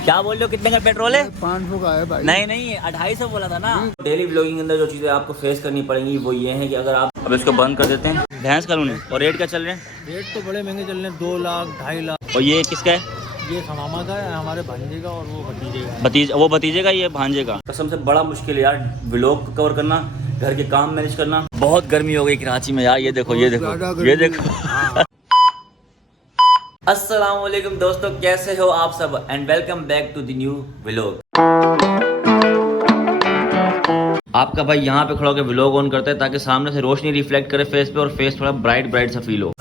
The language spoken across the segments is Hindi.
क्या बोल रहे हो, कितने का पेट्रोल है? 500 का है भाई। नहीं 250 बोला था ना। डेली व्लॉगिंग के अंदर जो चीजें आपको फेस करनी पड़ेंगी वो ये है कि अगर आप अब इसको बंद कर देते हैं भैंस कॉलोनी। और रेट क्या चल रहे हैं? रेट तो बड़े महंगे चल रहे हैं, 2 लाख 2.5 लाख। और ये किसका है? ये समामा का है, हमारे भांजे का, और वो भतीजे का है। वो भतीजे का, ये भांजे का। कसम से बड़ा मुश्किल है यार व्लॉग कवर करना, घर के काम मैनेज करना। बहुत गर्मी हो गई कराची में यार। ये देखो ये देखो। अस्सलाम वालेकुम दोस्तों, कैसे हो आप सब and welcome back to the new vlog. आपका भाई यहाँ पे खड़ा होकर व्लॉग ऑन करता है ताकि सामने से रोशनी रिफ्लेक्ट करे फेस पे और फेस थोड़ा ब्राइट सा फील हो।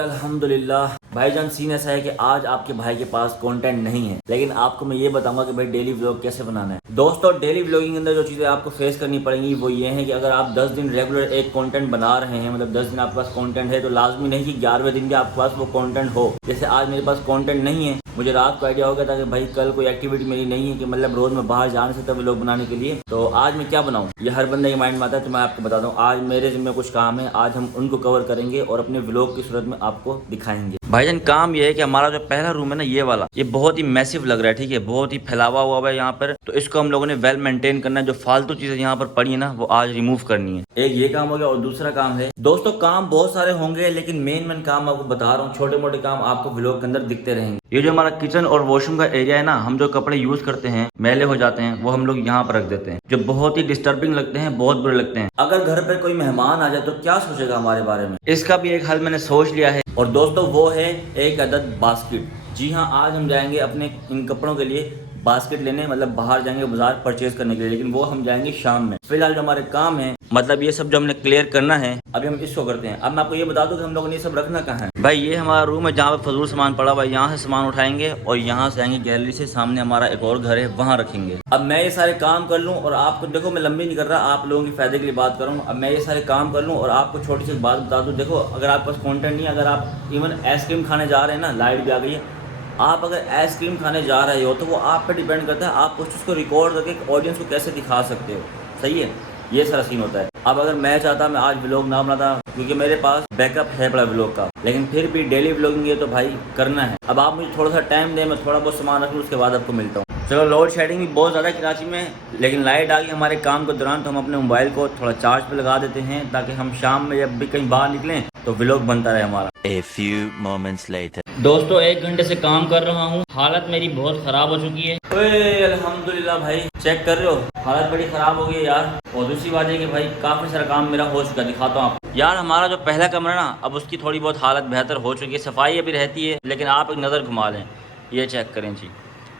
अल्हम्दुलिल्लाह भाईजान, सीन ऐसा है कि आज आपके भाई के पास कंटेंट नहीं है, लेकिन आपको मैं ये बताऊंगा कि भाई डेली व्लॉग कैसे बनाना है। दोस्तों डेली व्लॉगिंग के अंदर जो चीजें आपको फेस करनी पड़ेंगी वो ये है कि अगर आप 10 दिन रेगुलर एक कंटेंट बना रहे हैं, मतलब 10 दिन आपके पास कंटेंट है, तो लाजमी नहीं कि 11वें दिन भी आपके पास वो कंटेंट हो। जैसे आज मेरे पास कंटेंट नहीं है, मुझे रात को आइडिया हो गया था कि भाई कल कोई एक्टिविटी मेरी नहीं है कि मतलब रोज मैं बाहर जा नहीं सकता व्लॉग बनाने के लिए, तो आज मैं क्या बनाऊं, ये हर बंदे के माइंड में आता है। तो मैं आपको बताता हूँ आज मेरे जिम्मे कुछ काम है, आज हम उनको कवर करेंगे और अपने व्लॉग की सूरत में आपको दिखाएंगे। भाईजान काम ये है कि हमारा जो पहला रूम है ना, ये वाला, ये बहुत ही मैसिव लग रहा है, ठीक है, बहुत ही फैलावा हुआ है यहाँ पर। तो इसको हम लोगों ने वेल मेंटेन करना है। जो फालतू चीजें यहाँ पर पड़ी है ना, वो आज रिमूव करनी है। एक ये काम हो गया और दूसरा काम है दोस्तों, काम बहुत सारे होंगे लेकिन मेन काम आपको बता रहा हूँ, छोटे मोटे काम आपको व्लॉग के अंदर दिखते रहेंगे। ये जो हमारा किचन और वॉशरूम का एरिया है ना, हम जो कपड़े यूज करते हैं मैले हो जाते हैं, वो हम लोग यहाँ पर रख देते हैं, जो बहुत ही डिस्टर्बिंग लगते हैं, बहुत बुरे लगते हैं। अगर घर पर कोई मेहमान आ जाए तो क्या सोचेगा हमारे बारे में, इसका भी एक हल मैंने सोच लिया है। और दोस्तों वो है एक अदद बास्केट। जी हाँ, आज हम जाएंगे अपने इन कपड़ों के लिए बास्केट लेने, मतलब बाहर जाएंगे बाजार परचेज करने के लिए, लेकिन वो हम जाएंगे शाम में। फिलहाल जो हमारे काम है, मतलब ये सब जो हमने क्लियर करना है, अभी हम इसको करते हैं। अब मैं आपको ये बता दूं कि हम लोगों ने ये सब रखना कहाँ है। भाई ये हमारा रूम है जहाँ पे फजूल सामान पड़ा हुआ है, यहाँ से सामान उठाएंगे और यहाँ से आएंगे गैलरी से, सामने हमारा एक और घर है, वहाँ रखेंगे। अब मैं ये सारे काम कर लूँ और आपको देखो, मैं लंबी नहीं कर रहा, आप लोगों के फायदे के लिए बात करूँ। अब मैं ये सारे काम कर लूँ और आपको छोटी सी बात बता दूँ, देखो अगर आपके पास कॉन्टेंट नहीं है, अगर आप इवन आइसक्रीम खाने जा रहे हैं ना, लाइट भी आ गई है, आप अगर आइसक्रीम खाने जा रहे हो तो वो आप पे डिपेंड करता है, आप उस चीज़ को रिकॉर्ड करके ऑडियंस को कैसे दिखा सकते हो। सही है, ये सारा सीन होता है। अब अगर मैं चाहता मैं आज व्लॉग ना बनाता, क्योंकि मेरे पास बैकअप है बड़ा व्लॉग का, लेकिन फिर भी डेली व्लॉगिंग ये तो भाई करना है। अब आप मुझे थोड़ा सा टाइम दें, मैं थोड़ा बहुत सामान रख लूँ, उसके बाद आपको मिलता हूँ। चलो, लोड शेडिंग भी बहुत ज़्यादा है कराची में, लेकिन लाइट आ गई हमारे काम के दौरान, तो हम अपने मोबाइल को थोड़ा चार्ज पे लगा देते हैं ताकि हम शाम में जब भी कहीं बाहर निकलें तो व्लॉग बनता रहे हमारा। A few moments later. दोस्तों 1 घंटे से काम कर रहा हूँ, हालत मेरी बहुत खराब हो चुकी है। अल्हम्दुलिल्लाह भाई, चेक कर रहे हो, हालत बड़ी खराब हो गई है यार। और दूसरी बात है कि भाई काफ़ी सारा काम मेरा हो चुका है, दिखाता हूँ आपको। यार हमारा जो पहला कमरा ना, अब उसकी थोड़ी बहुत हालत बेहतर हो चुकी है, सफाई अभी रहती है, लेकिन आप एक नज़र घुमा लें, ये चेक करें जी।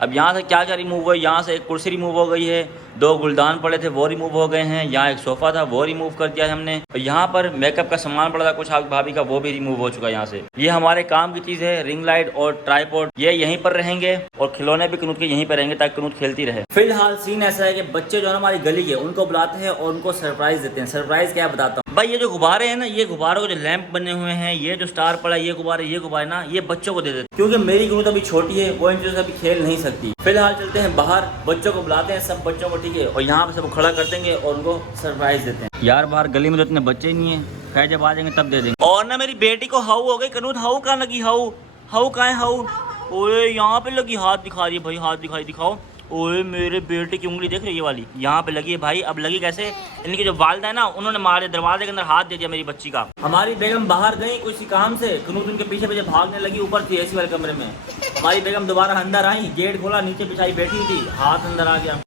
अब यहाँ से क्या क्या रिमूव हुआ है, यहाँ से एक कुर्सी रिमूव हो गई है, 2 गुलदान पड़े थे वो रिमूव हो गए हैं, यहाँ एक सोफ़ा था वो रिमूव कर दिया है हमने, और यहाँ पर मेकअप का सामान पड़ा था कुछ आप भाभी का, वो भी रिमूव हो चुका है यहाँ से। ये हमारे काम की चीज़ है, रिंग लाइट और ट्राइपॉड, ये यहीं पर रहेंगे और खिलौने भी कनूत के यहीं पर रहेंगे ताकि कनूत खेलती रहे। फिलहाल सीन ऐसा है कि बच्चे जो है हमारी गली के, उनको बुलाते हैं और उनको सरप्राइज देते हैं। सरप्राइज क्या बताता हूँ भाई, ये जो गुब्बारे हैं ना, ये गुब्बारों के जो लैंप बने हुए हैं, ये जो स्टार पड़ा है, ये गुब्बारे ना, ये बच्चों को दे देते, क्योंकि मेरी कनूत अभी छोटी है, वो इन चीज़ों से अभी खेल नहीं सकती। फिलहाल चलते हैं बाहर, बच्चों को बुलाते हैं, सब बच्चों को, ठीक है, और यहाँ पे सब खड़ा कर देंगे और उनको सरप्राइज देते हैं। यार बाहर गली में तो इतने बच्चे ही नहीं है, खैर जब आ जाएंगे तब दे देंगे। और ना मेरी बेटी को हाउ हो गई, कनूत हाउ कहाँ लगी, हाउ कहाँ है हाउ? ओए यहाँ पे लगी, हाथ दिखा रही है भाई, हाथ दिखाओ। ओए मेरे बेटे की उंगली देख रही है, ये वाली यहाँ पे लगी है भाई। अब लगी कैसे, इनकी जो वालिदा है ना, उन्होंने मारे, दरवाजे के अंदर हाथ दे दिया मेरी बच्ची का। हमारी बेगम बाहर गई किसी काम से, कनूत उनके पीछे पीछे भागने लगी, ऊपर थी एसी वाले कमरे में। हमारी बेगम दोबारा अंदर आई, गेट खोला, नीचे बिछाई बैठी थी, हाथ अंदर आ गया,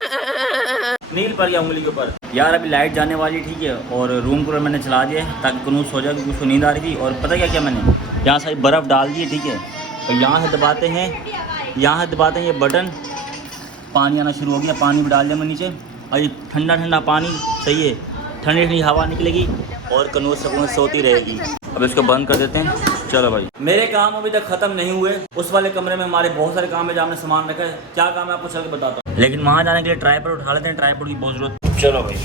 नील पड़ गया उंगली के ऊपर। यार अभी लाइट जाने वाली, ठीक है, और रूम कूलर मैंने चला दिया ताकि कनूत सो जाए, क्योंकि उसको नींद आ रही थी। और पता क्या मैंने यहाँ सारी बर्फ़ डाल दी है, ठीक है, और यहाँ से दबाते हैं ये बटन, पानी आना शुरू हो गया, पानी भी डाल दिया मैं नीचे, और ये ठंडा पानी, सही है, ठंडी हवा निकलेगी और कनूत सुकून सोती रहेगी। अब इसको बंद कर देते हैं। चलो भाई, मेरे काम अभी तक खत्म नहीं हुए, उस वाले कमरे में हमारे बहुत सारे काम है जहाँ हमने सामान रखा है। क्या काम है आपको चल के बताता हूँ, लेकिन वहाँ जाने के लिए ट्राइपॉड उठा लेते हैं, ट्राइपॉड की बहुत जरूरत। चलो भाई,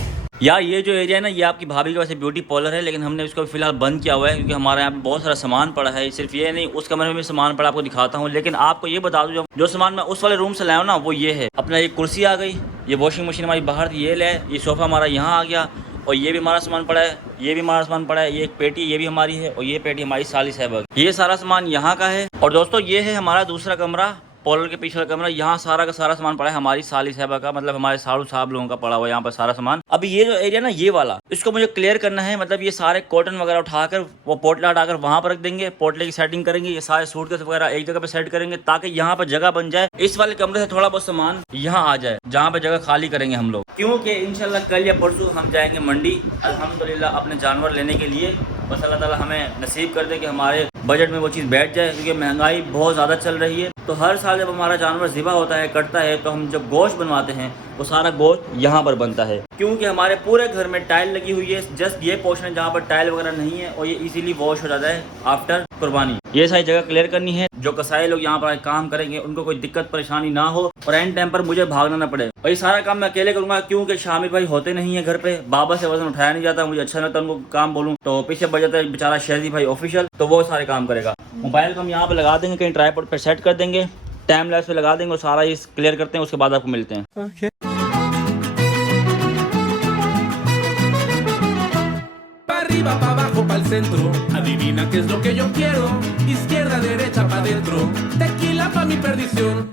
यार ये जो एरिया है ना, ये आपकी भाभी के वैसे ब्यूटी पार्लर है, लेकिन हमने इसको फिलहाल बंद किया हुआ है क्योंकि हमारे यहाँ पे बहुत सारा सामान पड़ा है। सिर्फ ये नहीं, उस कमरे में भी सामान पड़ा, आपको दिखाता हूँ। लेकिन आपको ये बता दूँ, जो सामान मैं उस वाले रूम से लाया हूँ ना, वो ये है। अपना ये कुर्सी आ गई, ये वॉशिंग मशीन हमारी बाहर थी, ये ले, ये सोफ़ा हमारा यहाँ आ गया, और ये भी हमारा सामान पड़ा है, ये भी हमारा सामान पड़ा है, ये एक पेटी ये भी हमारी है, और ये पेटी हमारी साली साहब। ये सारा सामान यहाँ का है। और दोस्तों ये है हमारा दूसरा कमरा, पोलर के पीछे वाला कमरा, यहाँ सारा का सारा सामान पड़ा है हमारी साली साहबा का, मतलब हमारे साड़ू साहब लोगों का पड़ा हुआ है यहाँ पर सारा सामान। अभी ये जो एरिया ना ये वाला, इसको मुझे क्लियर करना है, मतलब ये सारे कॉटन वगैरह उठाकर वो पोटला हटाकर वहाँ पर रख देंगे, पोटले की सेटिंग करेंगे, ये सारे सूटकेस वगैरह एक जगह पे सेट करेंगे ताकि यहाँ पर जगह बन जाए, इस वाले कमरे से थोड़ा बहुत सामान यहाँ आ जाए जहाँ पे जगह खाली करेंगे हम लोग, क्योंकि इंशाल्लाह कल या परसों हम जाएंगे मंडी अल्हम्दुलिल्लाह अपने जानवर लेने के लिए। बस अल्लाह ताला हमें नसीब कर दे कि हमारे बजट में वो चीज़ बैठ जाए, क्योंकि महंगाई बहुत ज़्यादा चल रही है। तो हर साल जब हमारा जानवर ज़िबा होता है, कटता है, तो हम जब गोश्त बनवाते हैं वो सारा गोश्त यहाँ पर बनता है, क्योंकि हमारे पूरे घर में टाइल लगी हुई है। जस्ट ये पोर्शन है जहाँ पर टाइल वगैरह नहीं है और ये इजीली वॉश हो जाता है आफ्टर कुर्बानी। ये सारी जगह क्लियर करनी है, जो कसाई लोग यहाँ पर काम करेंगे उनको कोई दिक्कत परेशानी ना हो और एंड टाइम पर मुझे भागना ना पड़े। और ये सारा काम मैं अकेले करूँगा, क्योंकि शामिर भाई होते नहीं है घर पे, बाबा से वजन उठाया नहीं जाता, मुझे अच्छा लगता है उनको काम बोलूँ। तो पीछे बजाता है बेचारा शहजी भाई ऑफिशियल, तो वो सारे काम करेगा। मोबाइल को हम यहाँ पे लगा देंगे, कहीं ट्राइपॉड पर सेट कर देंगे, टाइम लैप्स पे लगा देंगे और सारा ये क्लियर करते हैं, उसके बाद आपको मिलते हैं। Arriba, pa' abajo, pa'l centro. Adivina qué es lo que yo quiero. Izquierda, derecha, pa' dentro. Tequila pa' mi perdición.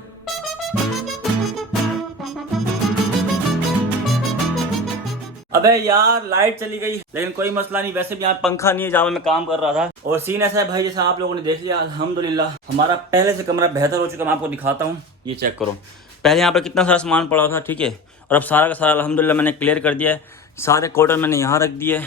अबे यार लाइट चली गई, लेकिन कोई मसला नहीं, वैसे भी यहाँ पंखा नहीं है जहाँ मैं काम कर रहा था। और सीन ऐसा है भाई, जैसा आप लोगों ने देख लिया अल्हम्दुलिल्लाह हमारा पहले से कमरा बेहतर हो चुका। मैं आपको दिखाता हूँ, ये चेक करो, पहले यहाँ पे कितना सारा सामान पड़ा था, ठीक है, और अब सारा का सारा अल्हम्दुलिल्लाह मैंने क्लियर कर दिया है। सारे कॉटन मैंने यहाँ रख दिए,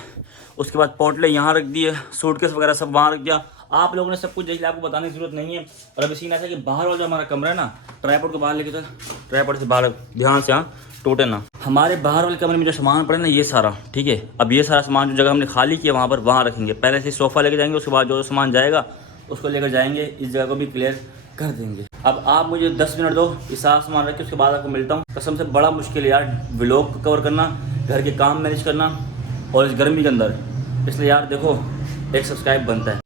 उसके बाद पोटले यहाँ रख दिए, सूटकेस वगैरह सब वहाँ रख दिया। आप लोगों ने सब कुछ देख लिया, आपको बताने की जरूरत नहीं है। और अभी सीन ऐसा है कि बाहर वाला जो हमारा कमरा है ना, ट्राइपॉड को बाहर लेके चल, ट्राइपॉड से बाहर ध्यान से, हाँ टूटे ना। हमारे बाहर वाले कमरे में जो सामान पड़े ना ये सारा, ठीक है, अब ये सारा सामान जो जगह हमने खाली किया वहाँ पर वहाँ रखेंगे। पहले से सोफ़ा लेके जाएंगे, उसके बाद जो सामान जाएगा उसको लेकर जाएंगे, इस जगह को भी क्लियर कर देंगे। अब आप मुझे 10 मिनट दो, ये सारा सामान रख के उसके बाद आपको मिलता हूँ। कसम से बड़ा मुश्किल है यार व्लॉग को कवर करना, घर के काम मैनेज करना और इस गर्मी के अंदर, इसलिए यार देखो एक सब्सक्राइब बनता है।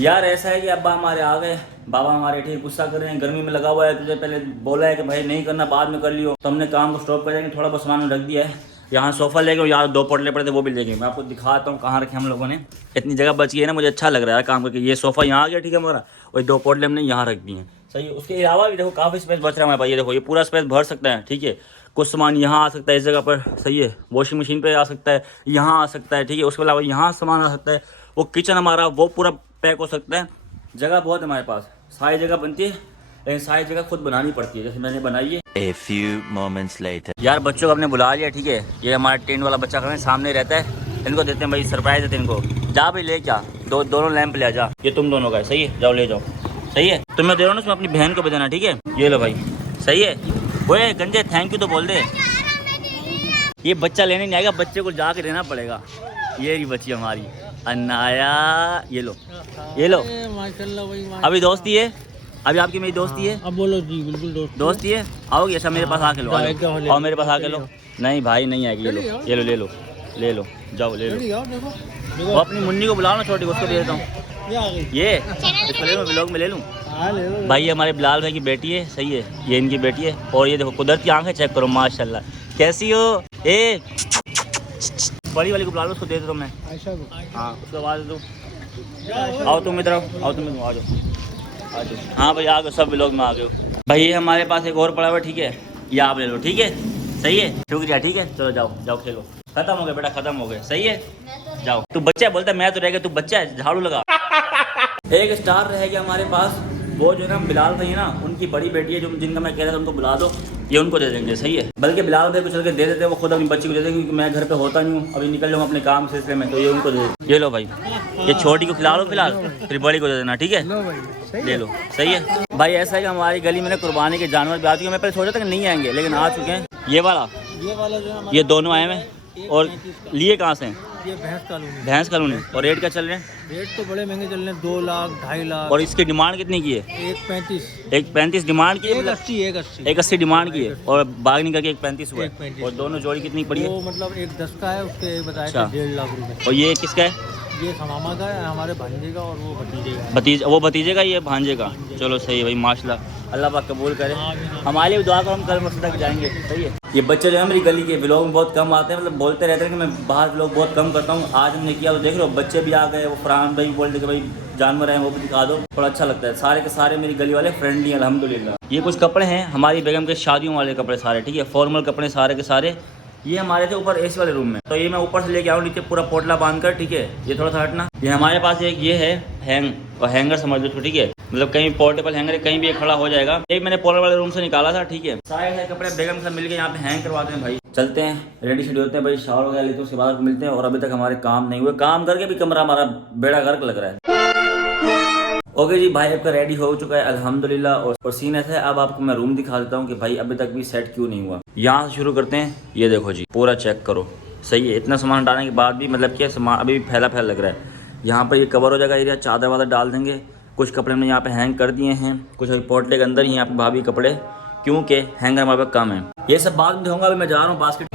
यार ऐसा है कि अब्बा हमारे आ गए, बाबा हमारे ठीक गुस्सा कर रहे हैं, गर्मी में लगा हुआ है, तुझे पहले बोला है कि भाई नहीं करना, बाद में कर लियो, तो हमने काम को स्टॉप कर देंगे। थोड़ा बहुत सामान रख दिया है, यहाँ सोफ़ा ले गए, यहाँ 2 पोटले पड़े थे वो भी ले गए। मैं आपको दिखाता हूँ कहाँ रखे हम लोगों ने, इतनी जगह बच गई है ना, मुझे अच्छा लग रहा है काम करके। ये सोफ़ा यहाँ आ गया, ठीक है हमारा, और 2 पोटले हमने यहाँ रख दिए हैं, सही है। उसके अलावा भी देखो काफ़ी स्पेस बच रहा है हमारे पास, ये देखो ये पूरा स्पेस भर सकता है, ठीक है। कुछ सामान यहाँ आ सकता है इस जगह पर, सही है, वॉशिंग मशीन पे आ सकता है, यहाँ आ सकता है, ठीक है। उसके अलावा यहाँ सामान आ सकता है, वो किचन हमारा वो पूरा पैक हो सकता है। जगह बहुत है हमारे पास, सारी जगह बनती है, लेकिन सारी जगह खुद बनानी पड़ती है, जैसे मैंने बनाई है। A few moments later. यार बच्चों को हमने बुला लिया, ठीक है, ये हमारा टेंट वाला बच्चा खड़ा है सामने रहता है, इनको देते हैं भाई सरप्राइज देते हैं इनको। जा भाई ले क्या, दोनों लैंप ले जा, ये तुम दोनों का है, सही है, जाओ ले जाओ, सही है। तुम्हें दे रहा हूँ ना, उसमें अपनी बहन को भी देना, ठीक है, ये लो भाई, सही है। ओए गंजे थैंक यू तो बोल दे, ये बच्चा लेने नहीं आएगा, बच्चे को जाके देना पड़ेगा। ये रही बच्ची हमारी अनाया, ये लो ये लो, माशाल्लाह भाई, अभी दोस्ती है, अभी आपकी मेरी दोस्ती है, अब बोलो जी, बिल्कुल दोस्ती है। आओगे अच्छा मेरे पास आके लो, आओ मेरे पास आके लो। नहीं भाई नहीं आएगी, ये लो ये लो ले लो ले लो, जाओ ले लो। देखो वो अपनी मुन्नी को बुलाओ ना, छोटी उसको दे देता हूँ, ये आ गई, ये इसको ले लो, व्लॉग में ले लूँ। हाँ ले लो। भाई ये हमारे बिलाल भाई की बेटी है, सही है, ये इनकी बेटी है। और ये देखो कुदरत की आंखें चेक करो माशाल्लाह, कैसी हो। ए बड़ी वाली को बुला लो, उसको दे दो मैं, आयशा को, हाँ उसको आवाज़ दो। आओ तुम इधर आओ तुम इधर आ जाओ, आ जाओ। हाँ भाई आ गए, सब व्लॉग में आ गए हो। भाई ये हमारे पास एक और पड़ा हुआ, ठीक है, ये आप ले लो, ठीक है, सही है, शुक्रिया, ठीक है, चलो जाओ जाओ खेलो। खत्म हो गया बेटा, खत्म हो गए, सही है, जाओ। तू बच्चा बोलता है मैं तो रह गया, तू बच्चा है, झाड़ू लगा। एक स्टार रह गया हमारे पास, वो जो है ना बिलाल भाई है ना, उनकी बड़ी बेटी है, जो जिनका मैं कह रहा था उनको बुला दो, ये उनको दे देंगे, सही है। बल्कि बिलाल भाई को चल के दे देते हैं, वो खुद अपनी बच्ची को दे देंगे, क्योंकि मैं घर पे होता नहीं हूँ, अभी निकल जाऊँ अपने काम सिलसिले में, तो ये उनको दे दे। ये लो भाई, ये छोटी को खिला लो फिलहाल, फिर बड़ी को दे देना, ठीक है, ले लो, सही है। भाई ऐसा है कि हमारी गली में ना कुर्बानी के जानवर भी आ चुके हैं। मैं पहले सोचा था कि नहीं आएंगे, लेकिन आ चुके हैं। ये वाला जो है ये दोनों आए हैं, और लिए कहाँ से हैं? ये भैंस कॉलोनी, भैंस कॉलोनी। और रेट क्या चल रहे हैं? रेट तो बड़े महंगे चल रहे हैं, 2 लाख 2.5 लाख। और इसकी डिमांड कितनी की है? 1.35, 1.35 डिमांड की है, 1.80 डिमांड की है, और बार्गेनिंग करके 1.35 हुआ है। 1.35 और दोनों जोड़ी कितनी पड़ी है? वो मतलब एक 10 का है, उसके बताया अच्छा। 1.5 लाख रुपए। और ये किसका है? ये मामा का है, हमारे भांजे का, और वो भतीजे का है। वो भतीजे का, ये भांजे का। चलो सही है भाई, माशाल्लाह, अल्लाह पाक कबूल करे। हमारे लिए भी दुआ करो, हम कल मस्जिद तक जाएंगे। सही है। ये बच्चे जो है मेरी गली के व्लॉग में बहुत कम आते हैं, मतलब बोलते रहते हैं कि मैं बाहर व्लॉग बहुत कम करता हूँ। आज हमने किया तो देख लो, बच्चे भी आ गए। वो फरहान भाई बोलते कि भाई जानवर हैं वो भी दिखा दो, थोड़ा अच्छा लगता है। सारे के सारे मेरी गली वाले फ्रेंडली हैं अल्हम्दुलिल्लाह। ये कुछ कपड़े हैं हमारी बेगम के शादियों वाले कपड़े सारे, ठीक है, फॉर्मल कपड़े सारे के सारे। ये हमारे थे ऊपर एसी वाले रूम में, तो ये मैं ऊपर से लेके आऊँ नीचे पूरा पोटला बांध कर, ठीक है। ये थोड़ा सा हटना। ये हमारे पास एक ये है हैंगर समझ लो, ठीक है, मतलब कहीं पोर्टेबल हैंगर है, कहीं भी ये खड़ा हो जाएगा। एक मैंने पोलर वाले रूम से निकाला था, ठीक है। सारे कपड़े बेगम से मिलके यहाँ पे हैंग करवाते हैं भाई। चलते हैं, रेडी शेडी होते हैं भाई, शावर वगैरह लेते हैं, उसके बाद मिलते हैं। और अभी तक हमारे काम नहीं हुए, काम करके भी कमरा हमारा बेड़ा गर्क लग रहा है। ओके जी भाई, आपका रेडी हो चुका है अल्हम्दुलिल्लाह। और सीन ऐसा है, अब आपको मैं रूम दिखा देता हूँ कि भाई अभी तक भी सेट क्यों नहीं हुआ। यहाँ से शुरू करते हैं। ये देखो जी, पूरा चेक करो, सही है। इतना सामान डालने के बाद भी मतलब क्या सामान अभी भी फैला फैला लग रहा है। यहाँ पर ये कवर हो जाएगा एरिया, चादर वादर डाल देंगे। कुछ कपड़े हमने यहाँ पे हैंग कर दिए हैं, कुछ अभी पोटले के अंदर ही यहाँ पे भाभी कपड़े, क्योंकि हैंगर हमारे पास कम है। ये सब बाद में दिखाऊंगा, अभी मैं जा रहा हूँ बास्केट।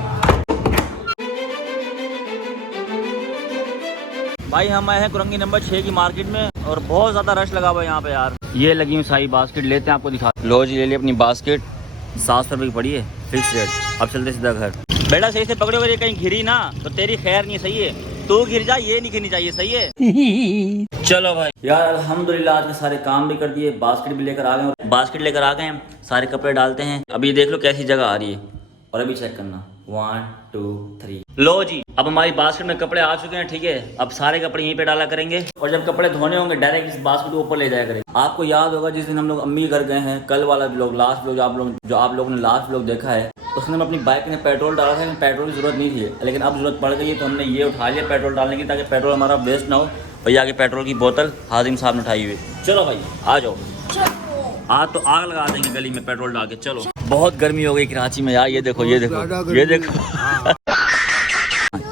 भाई हम आए हैं कुरंगी नंबर 6 की मार्केट में, और बहुत ज़्यादा रश लगा हुआ है यहाँ पे यार। ये लगी हुई सारी बास्केट, लेते हैं आपको दिखा। लो जी, ले ली अपनी बास्केट, 700 रुपये की पड़ी है, फिक्स रेट। अब चलते सीधा घर। बेटा सही से पकड़ो, अगर ये कहीं घिरी ना तो तेरी खैर नहीं। सही है, तू गिर जा, ये नहीं गिरनी चाहिए। सही है। चलो भाई यार, अल्हम्दुलिल्लाह आज के सारे काम भी कर दिए, बास्केट भी लेकर आ गए। बास्केट लेकर आ गए हैं, सारे कपड़े डालते हैं। अब ये देख लो कैसी जगह आ रही है, और अभी चेक करना, 1 2 3। लो जी, अब हमारी बास्केट में कपड़े आ चुके हैं, ठीक है। अब सारे कपड़े यहीं पे डाला करेंगे, और जब कपड़े धोने होंगे डायरेक्ट इस बास्केट के ऊपर ले जाया करेंगे। आपको याद होगा जिस दिन हम लोग अम्मी घर गए हैं, कल वाला व्लॉग, लास्ट व्लॉग जो आप लोगों ने लास्ट व्लॉग देखा है, उसमें हम अपनी बाइक में पेट्रोल डाला था। पेट्रोल की जरूरत नहीं थी, लेकिन अब जरूरत पड़ गई है, तो हमने ये उठा लिया पेट्रोल डालने की, ताकि पेट्रोल हमारा वेस्ट ना हो। भैया आगे पेट्रोल की बोतल हाजिम साहब ने उठाई हुई। चलो भाई आ जाओ, आज तो आग लगा देंगे गली में पेट्रोल डाल के। चलो, बहुत गर्मी हो गई कराची में यार। ये देखो, ये देखो, ये देखो।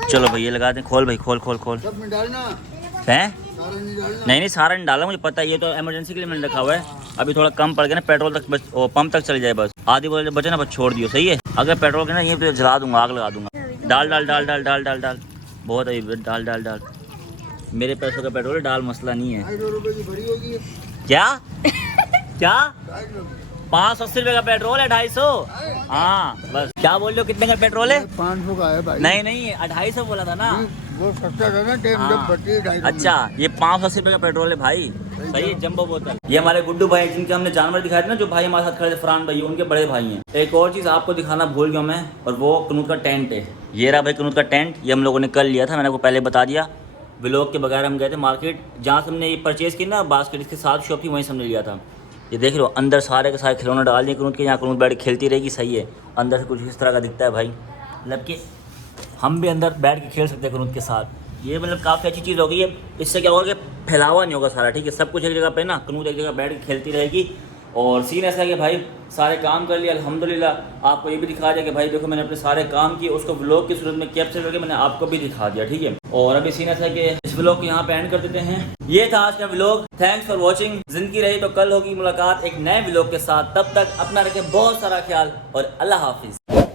चलो भाई ये लगा दें। खोल भाई, खोल खोल खोल। हैं? नहीं सारा नहीं डाला, मुझे पता है, ये तो इमरजेंसी के लिए मैंने रखा हुआ है। अभी थोड़ा कम पड़ गया ना पेट्रोल तक, बस पंप तक चल जाए बस। आधी बोतल बचे ना, बस छोड़ दियो। सही है, अगर पेट्रोल के ना ये पे जला दूंगा, आग लगा दूंगा। डाल डाल डाल डाल डाल डाल डाल, बहुत है, डाल डाल डाल। मेरे पैसों का पेट्रोल है, डाल मसला नहीं है। क्या क्या 580 रुपये का पेट्रोल है, 250। हाँ बस। क्या बोल रहे हो, कितने का पेट्रोल है? 500 का है भाई। नहीं 250 बोला था ना। वो सस्ता था ना, टाइम जब बढ़ती है 250। अच्छा, ये 580 रुपये का पेट्रोल है भाई। सही है, जंबो बोतल। ये हमारे गुड्डू भाई, जिनके हमने जानवर दिखाए थे ना, जो भाई हमारे साथ खड़े थे, फरहान भाई, उनके बड़े भाई हैं। एक और चीज़ आपको दिखाना भूल गया मैं, और वो कनूत का टेंट है। ये रहा भाई कनूत का टेंट, ये हम लोगों ने कल लिया था, मैंने आपको पहले बता दिया। व्लॉग के बगैर हम गए थे मार्केट, जहाँ से हमने ये परचेज़ की ना बास्केट, इसके साथ शॉप थी, वहीं से हमने लिया था। ये देख लो, अंदर सारे के सारे खिलौने डाल दिए कनूत के, यहाँ कनूत बैठ के खेलती रहेगी। सही है, अंदर से कुछ इस तरह का दिखता है भाई, मतलब कि हम भी अंदर बैठ के खेल सकते हैं कनूत के साथ। ये मतलब काफ़ी अच्छी चीज़ हो गई है। इससे क्या होगा कि फैलावा नहीं होगा सारा, ठीक है, सब कुछ एक जगह पे ना, कनूत एक जगह बैठ के खेलती रहेगी। और सीन ऐसा है कि भाई सारे काम कर लिया अल्हम्दुलिल्लाह। आपको ये भी दिखा दिया कि भाई देखो मैंने अपने सारे काम किए, उसको व्लॉग की सूरत में कैप्चर करके मैंने आपको भी दिखा दिया, ठीक है। और अभी सीन ऐसा है कि इस व्लॉग को यहाँ पे एंड कर देते हैं। ये था आज का व्लॉग, थैंक्स फॉर वॉचिंग। जिंदगी रही तो कल होगी मुलाकात एक नए व्लॉग के साथ, तब तक अपना रखें बहुत सारा ख्याल, और अल्लाह हाफिज़।